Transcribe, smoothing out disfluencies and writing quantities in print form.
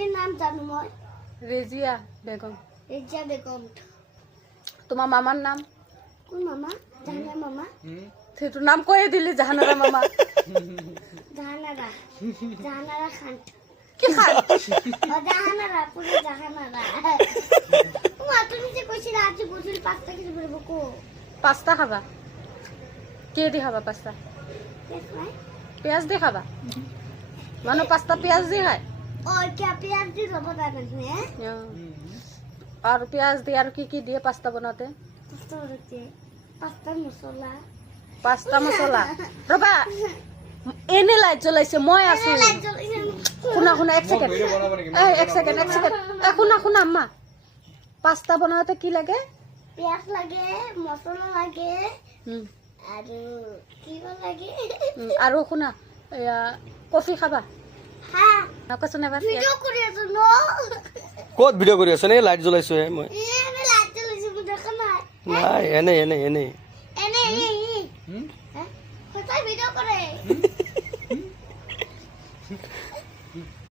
ছোৱালীৰ নাম জানো মই ৰেজিয়া বেগম ৰেজিয়া বেগম তোমাৰ মামাৰ নাম কোন মামা জাহানাৰা মামা সেইটো নাম কৈয়ে দিলি জাহানাৰা মামা জাহানাৰা খান কি খান জাহানাৰা পুরো জাহানারা তুমি যে কইছিল আজি বুঝিল 5টা কিছু বলবো কো পাস্তা খাবা কে দি খাবা পাস্তা পেঁয়াজ দি খাবা মানুহ পাস্তা পেঁয়াজ দি খায় ও क्या प्याज दी रबो दाना ने और प्याज দিয়ে আর কি কি দিয়ে পাস্তা বানাতে পাস্তা মছলা ৰবা এনে লাইট জ্বলাইছে মই আছো শুনা শুনা এক সেকেন্ড শুনা শুনা আম্মা পাস্তা বানাতে কি লাগে পেঁয়াজ লাগে মছলা লাগে আৰু কি লাগে আৰু শুনা কফি খাবা হ্যাঁ নকছনে এবাৰ ভিডিও কৰি আছো ন ক'ত ভিডিঅ' কৰি আছ নে লাইট জ্বলাইছো হে মই এনে লাইট জ্বলাইছো দেখা নাই নাই এনে এনে এনে এনে কথা ভিডিও কৰে